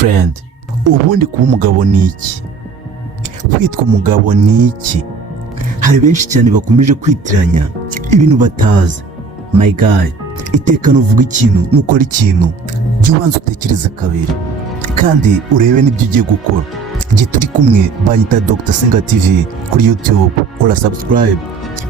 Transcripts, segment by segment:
friend, ubundi kuba umugabo ni iki? Kwitwa umugabo ni iki? Hari benshi cyane bakomeje kwitiranya ibintu batazi. My guy, iteka nuvuga ikintu nukora ikintu, jya ubanza utekereza kabiri kandi urebe n'ibyo ugiye gukora. Igihe turi kumwe banyita Dr. Senga TV kuri YouTube, kora subscribe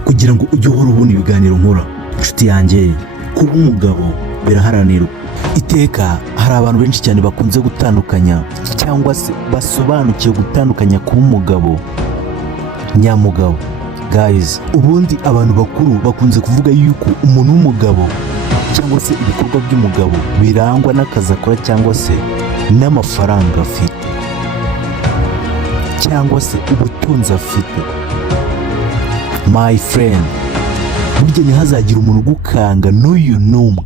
kugira ngo ujye uhora ubona ibiganiro nkora. Inshuti yanjye, kuba umugabo biraharanirwa. Iteka hari abantu benshi cyane bakunze gutandukanya cyangwa se basobanukiye gutandukanya kuba umugabo nyamugabo. Guys, ubundi abantu bakuru bakunze kuvuga yuko umuntu w'umugabo cyangwa se ibikorwa by'umugabo birangwa n'akazi akora cyangwa se n'amafaranga afite cyangwa se ubutunzi afite. My friend, burya ntihazagira umuntu ugukanga n'uyu n'umwe.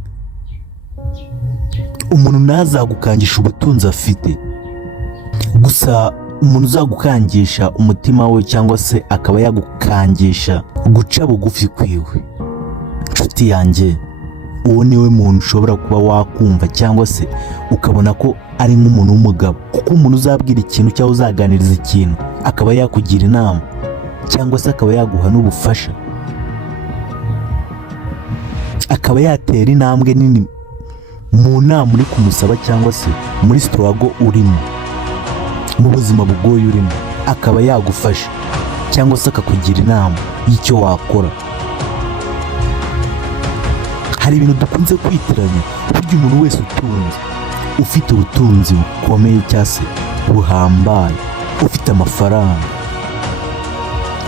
Umuntu ntazagukangisha ubutunzi afite, gusa umuntu uzagukangisha umutima we cyangwa se akaba yagukangisha guca bugufi kwiwe. Inshuti yanjye, uwo niwe muntu ushobora kuba wakumva cyangwa se ukabona ko ari nk'umuntu w'umugabo, kuko umuntu uzabwira ikintu cyangwa uzaganiriza ikintu akaba yakugira inama cyangwa se akaba yaguha n'ubufasha, akaba yatera intambwe nini mu nama uri kumusaba cyangwa se muri struggle urimo, mu buzima bugoye urimo, akaba yagufasha cyangwa se akakugira inama y'icyo wakora. Hari ibintu dukunze kwitiranya. Burya umuntu wese utunze, ufite ubutunzi bukomeye cyangwa se buhambaye, ufite amafaranga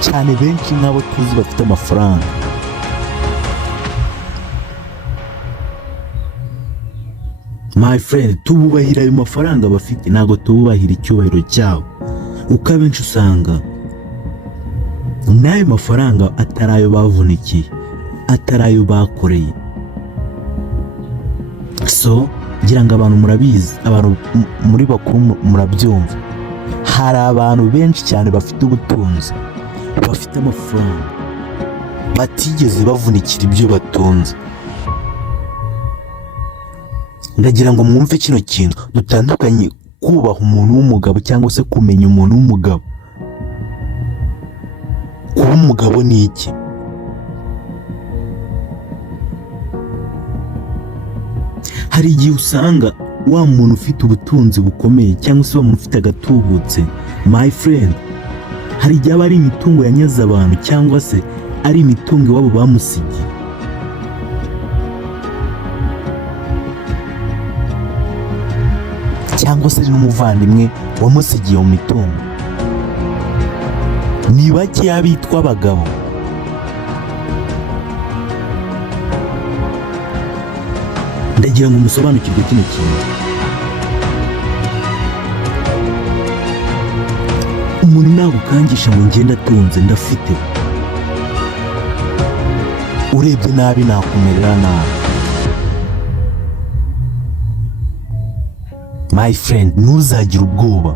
cyane, benshi nk'abo tuzi bafite amafaranga, my friend, tububahira ayo mafaranga bafite, ntabwo tububahira icyubahiro cyabo. Uko abenshi usanga n'ayo mafaranga atari ayo bavunikiye, atari ayo bakoreye. So ngira ngo abantu murabizi, abantu muri bakuru murabyumva, hari abantu benshi cyane bafite ubutunzi, bafite amafaranga, batigeze bavunikira ibyo batunze. Ndagira ngo mwumve kino kintu, dutandukanye kubaha umuntu w'umugabo cyangwa se kumenya umuntu w'umugabo. Kuba umugabo ni iki? Hari igihe usanga wa muntu ufite ubutunzi bukomeye cyangwa se wa muntu ufite agatubutse, my friend, hari igihe aba ari imitungo yanyaze abantu cyangwa se ari imitungo iwabo bamusigiye. Cyangwa se n'umuvandimwe wamusigiye mu mitungo. Ni bake abitwa abagabo. Ndagira ngo musobanukirwe kino kintu. Umuntu nagukangisha ngo ngenda atunze ndafite, urebye nabi nakumerera nabi. My friend, ntuzagire ubwoba,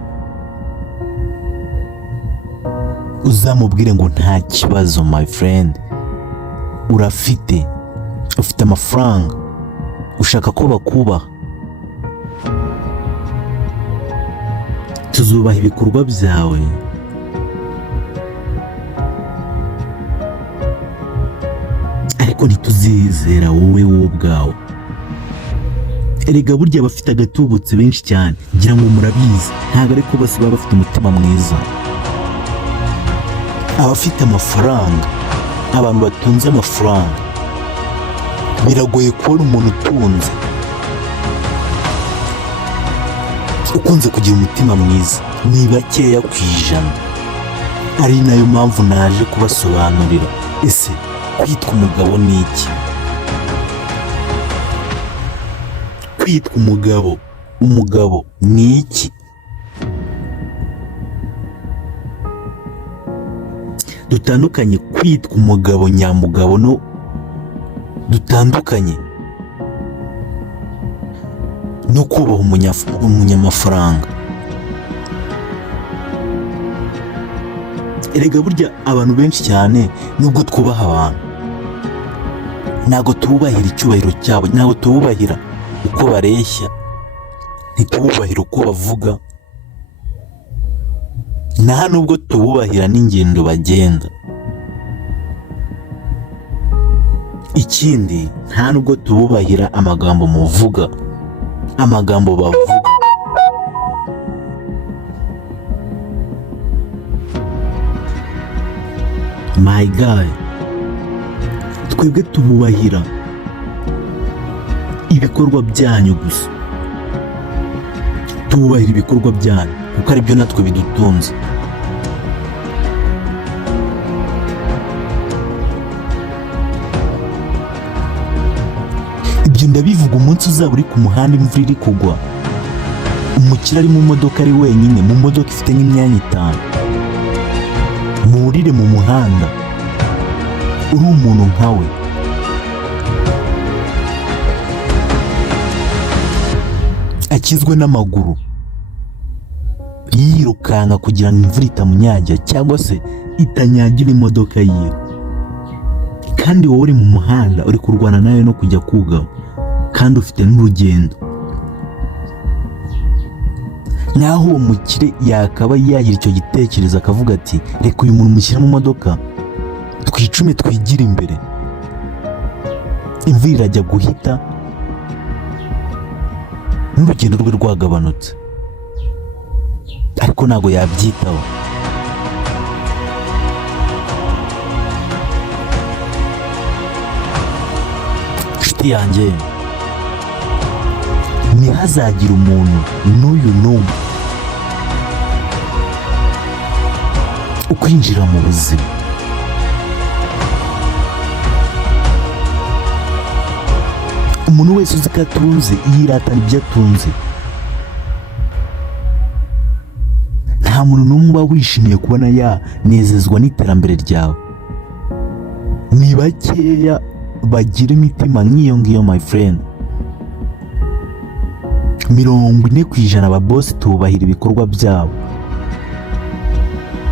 uzamubwire ngo nta kibazo. My friend, urafite, ufite amafaranga, ushaka ko bakubaha. Tuzubaha ibikorwa byawe, ariko ntituzizera wowe ubwawe. Erega burya bafite agatubutse benshi cyane, ngira ngo murabizi, ntabwo ariko bose baba bafite umutima mwiza. Abafite amafaranga, abantu batunze amafaranga, biragoye kubona umuntu utunze ukunze kugira umutima mwiza, ni bakeya ku ijana. Ari nayo mpamvu naje kubasobanurira, ese kwitwa umugabo ni iki? Kwitwa umugabo ni iki? Dutandukanye kwitwa umugabo nyamugabo no dutandukanye no kubaha umunyamafaranga. Erega burya abantu benshi cyane nubwo twubaha abantu, ntabwo tububahira icyubahiro cyabo, ntabwo tububahira uko bareshya, ntitububahire uko bavuga, nta nubwo tububahira n'ingendo bagenda. Ikindi, nta nubwo tububahira amagambo muvuga, amagambo bavuga. My guy, twebwe tububahira ibikorwa byanyu gusa, tububahira ibikorwa byanyu kuko ari byo natwe bidutunze. Ibyo ndabivuga umunsi uzaba uri ku muhanda imvura iri kugwa, umukire ari mu modoka ari wenyine, mu modoka ifite nk'imyanya 5, muhurire mu muhanda uri umuntu nkawe, akizwe n'amaguru yirukanka kugira ngo imvura itamunyagira cyangwa se itanyagira imodoka yiwe, kandi wowe uri mu muhanda uri kurwana nawe no kujya kugama kandi ufite n'urugendo. Naho uwo mukire yakaba yagira icyo gitekerezo akavuga ati reka uyu muntu mushyira mu modoka twicume twigire imbere, imvura irajya guhita n'urugendo rwe rwagabanutse, ariko ntabwo yabyitaho. Inshuti yanjye, ntihazagire umuntu n'uyu n'umwe ukwinjira mu buzima umuntu wese uzi ko atunze yiratana ibyo atunze. Nta muntu n'umwe uba wishimiye kubona yanezezwa n'iterambere ryawe. Ni bakeya bagira imitima nk'iyo ngiyo my friend. 40% ababosi tubahira ibikorwa byabo,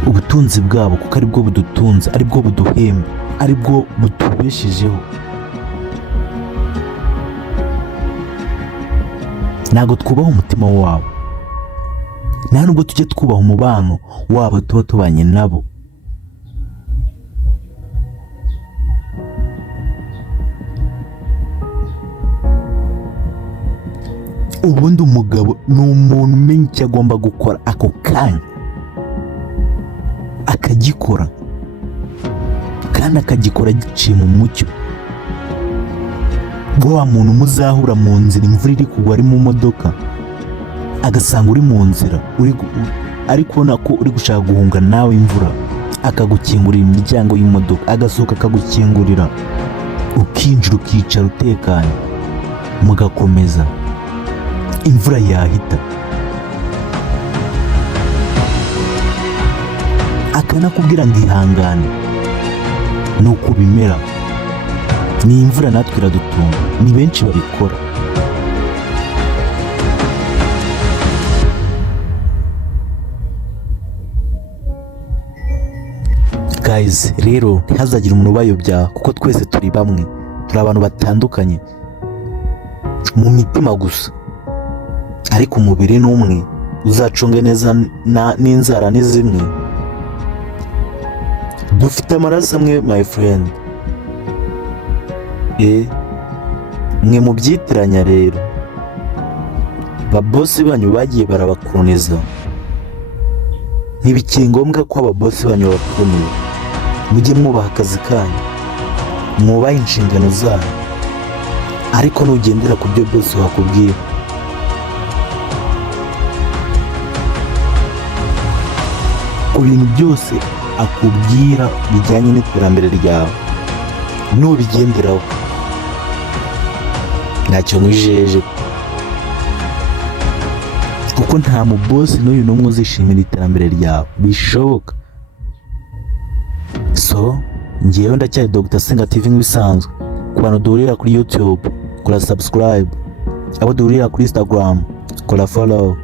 ubutunzi bwabo, kuko aribwo budutunze, aribwo buduhemba, aribwo butubeshejeho. Ntabwo twubaha umutima wabo, nta nubwo tujye twubaha umubano wabo tuba tubanye nabo. Ubundi umugabo ni umuntu umenya icyo agomba gukora ako kanya akagikora, kandi akagikora giciye mu mucyo. Wa muntu muzahura mu nzira imvura iri kugwa ari mu modoka, agasanga uri mu nzira ari kubona ko uri gushaka guhunga nawe imvura, akagukingurira imiryango y'imodoka, agasohoka akagukingurira, ukinjira ukicara utekanye, mugakomeza, imvura yahita. Akanakubwira ngo ihangane, ni uko bimera, ni imvura natwe iradutunga. Ni benshi babikora. Guys, rero ntihazagire umuntu ubayobya, kuko twese turi bamwe, turi abantu batandukanye mu mitima gusa, ariko umubiri ni umwe. Uzacunge neza n'inzara ni zimwe, dufite amaraso amwe my friend. Mwe mubyitiranya rero, ababosi banyu bagiye barabakoloniza, ntibikiri ngombwa ko ababosi banyu babakoloniza. Mujye mwubaha akazi kanyu, mwubahe inshingano zanyu, ariko nugendera ku byo bosi wakubwira. Ku bintu byose akubwira bijyanye n'iterambere ryawe, nubigenderaho ntacyo mwijeje, kuko nta mubosi n'uyu n'umwe uzishimira iterambere ryawe, bishoboka. So ngewe ndacyari Dr. Senga TV nk'ibisanzwe. Ku bantu duhurira kuri YouTube, kora subscribe. Abo duhurira kuri Instagram, kora follow.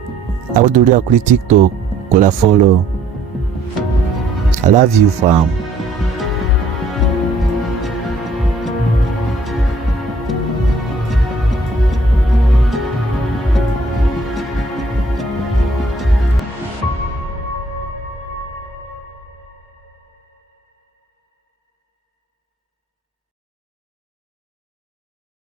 Abo duhurira kuri TikTok, kora follow. I love you fam.